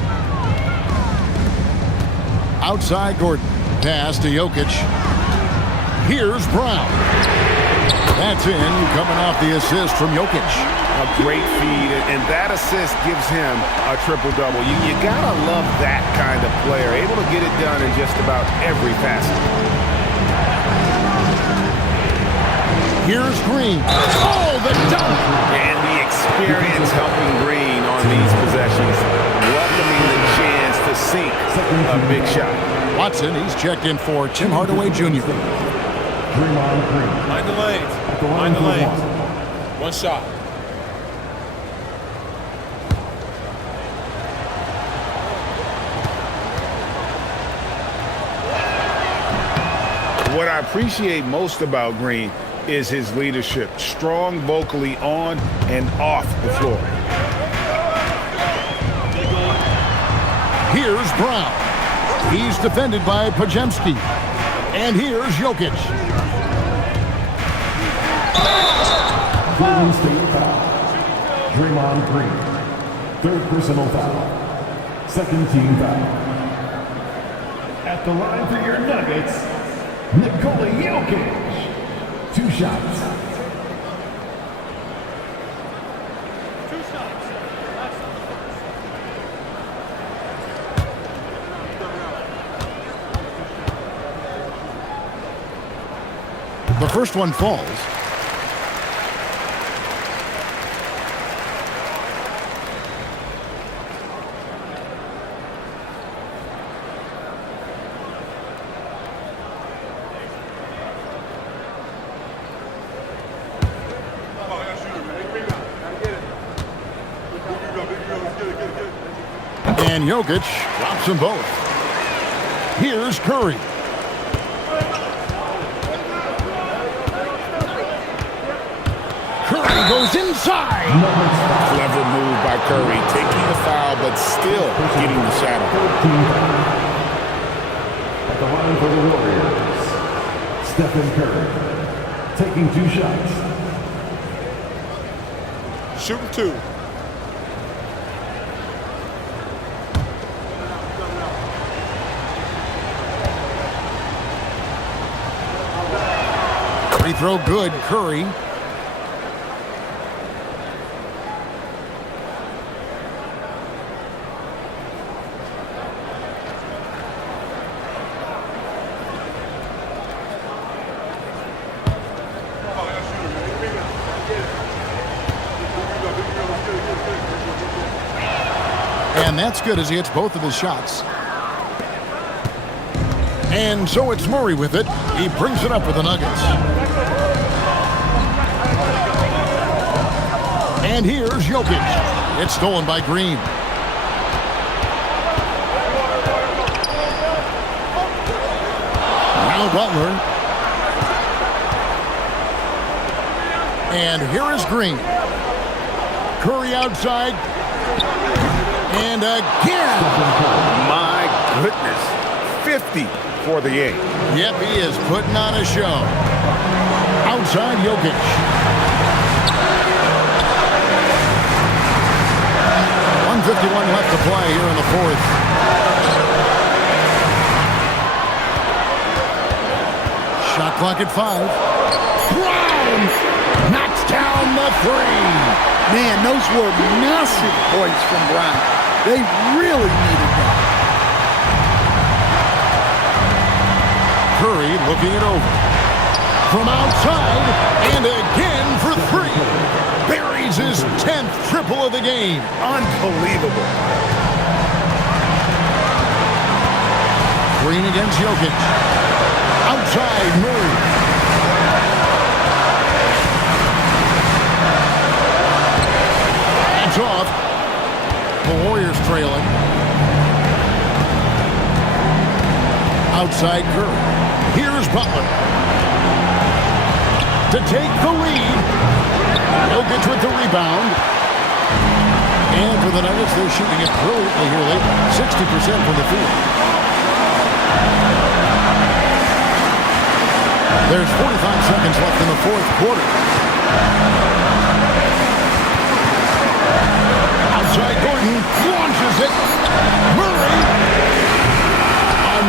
Outside Gordon. Pass to Jokic. Here's Brown. That's in, coming off the assist from Jokic. A great feed, and that assist gives him a triple-double. You gotta love that kind of player, able to get it done in just about every facet. Here's Green. Oh, the dunk! And the experience helping Green on these possessions, welcoming the chance to sink a big shot. Watson, he's checked in for Tim Hardaway Jr. Mind the lanes. Mind the lanes. One shot. What I appreciate most about Green is his leadership, strong vocally on and off the floor. Here's Brown. He's defended by Pajemski. And here's Jokic. Golden State foul. Draymond Green. 3rd personal foul. 2nd team foul. At the line for your Nuggets, Nikola Jokic. 2 shots. The first one falls. And Jokic drops them both. Here's Curry. Curry He goes inside. Clever move by Curry, taking the foul, but still getting the shot off. At the line for the Warriors, Stephen Curry, taking 2 shots. Shooting 2. Free throw good, Curry. And that's good as he hits both of his shots. And so it's Murray with it. He brings it up for the Nuggets. And here's Jokic. It's stolen by Green. Now Butler. And here is Green. Curry outside. And again. My goodness. 50 for the 8. Yep, he is putting on a show. Outside Jokic. 1:51 left to play here in the 4th. Shot clock at 5. Brown knocks down the 3. Man, those were massive points from Brown. They really needed that. Curry looking it over. From outside, and again for 3. Buries his 10th triple of the game. Unbelievable. Green against Jokic. Outside, Murray. Hands off. The Warriors trailing. Outside Curry. Here's Butler. To take the lead. Jokic with the rebound. And for the Nuggets, they're shooting it brilliantly here late. 60% from the field. There's 45 seconds left in the 4th quarter. Outside Gordon launches it. Murray.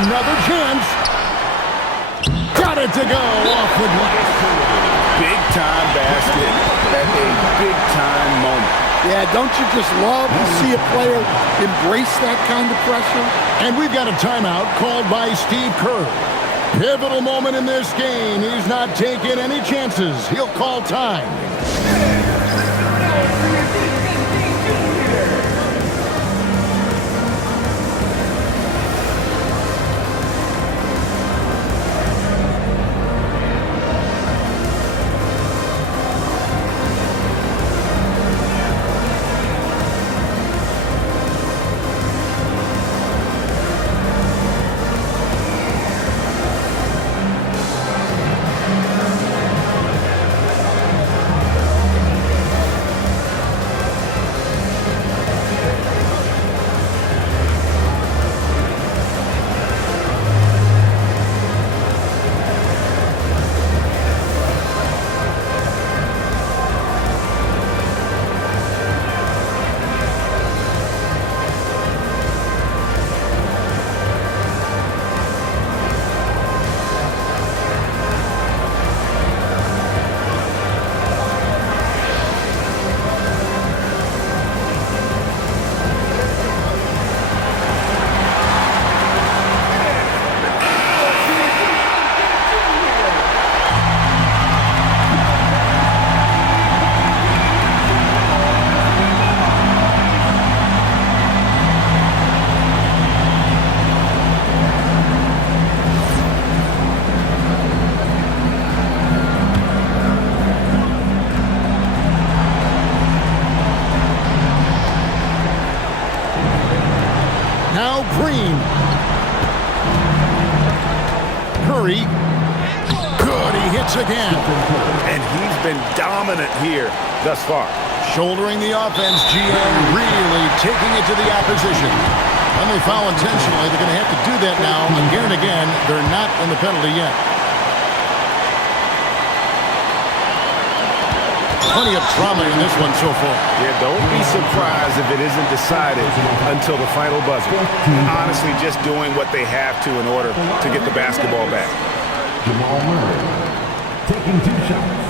Another chance. Got it to go off the glass. Big time basket at a big time moment. Yeah, don't you just love to see a player embrace that kind of pressure? And we've got a timeout called by Steve Kerr. Pivotal moment in this game. He's not taking any chances. He'll call time. Green. Curry. Good, he hits again. And he's been dominant here thus far. Shouldering the offense, GM really taking it to the opposition. And they foul intentionally. They're going to have to do that now again and again. They're not in the penalty yet. Plenty of drama in this one so far. Yeah, don't be surprised if it isn't decided until the final buzzer. Honestly, just doing what they have to in order to get the basketball back. Jamal Murray taking 2 shots.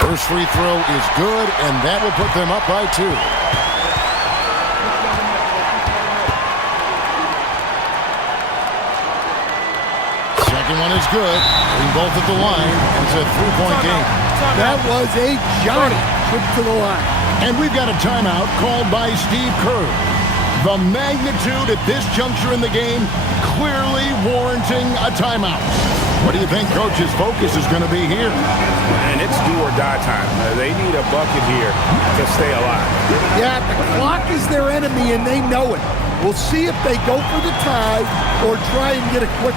First free throw is good, and that will put them up by 2. Second one is good. Leave both at the line, and it's a 3-point game. That was a giant trip to the line. And we've got a timeout called by Steve Kerr. The magnitude at this juncture in the game clearly warranting a timeout. What do you think Coach's focus is going to be here? And it's do or die time. They need a bucket here to stay alive. Yeah, the clock is their enemy, and they know it. We'll see if they go for the tie or try and get it quick.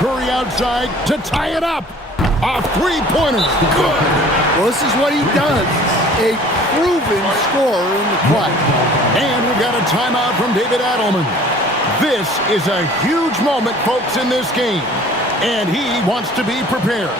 Curry outside to tie it up. A 3-pointer. Good. Well, this is what he does. A proven scorer in the clutch. And we've got a timeout from David Adelman. This is a huge moment, folks, in this game. And he wants to be prepared.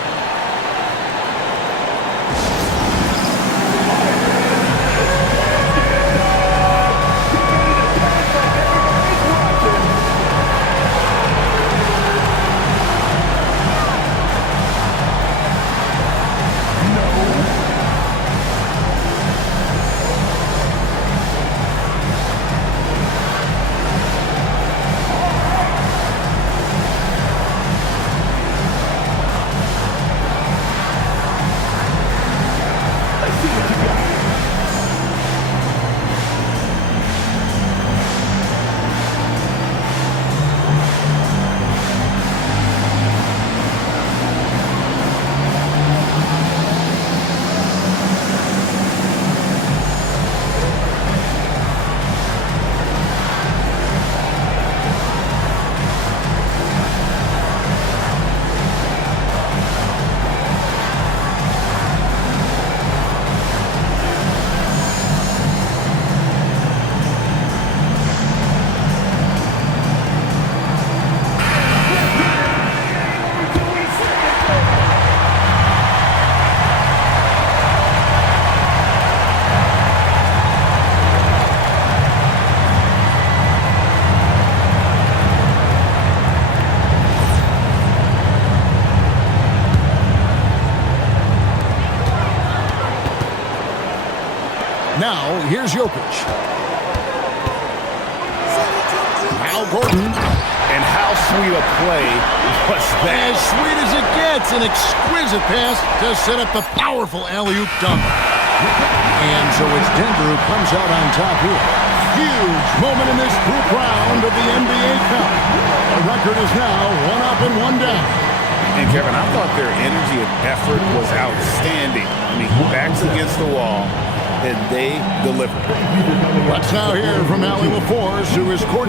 Now, here's Jokic. Al Gordon. And how sweet a play was that? As sweet as it gets, an exquisite pass to set up the powerful alley-oop dunk. And so it's Denver who comes out on top here. huge moment in this group round of the NBA Cup. The record is now 1 up and 1 down. And Kevin, I thought their energy and effort was outstanding. I mean, backs against the wall, and they delivered. Let's now hear from Allie LaForce, who is court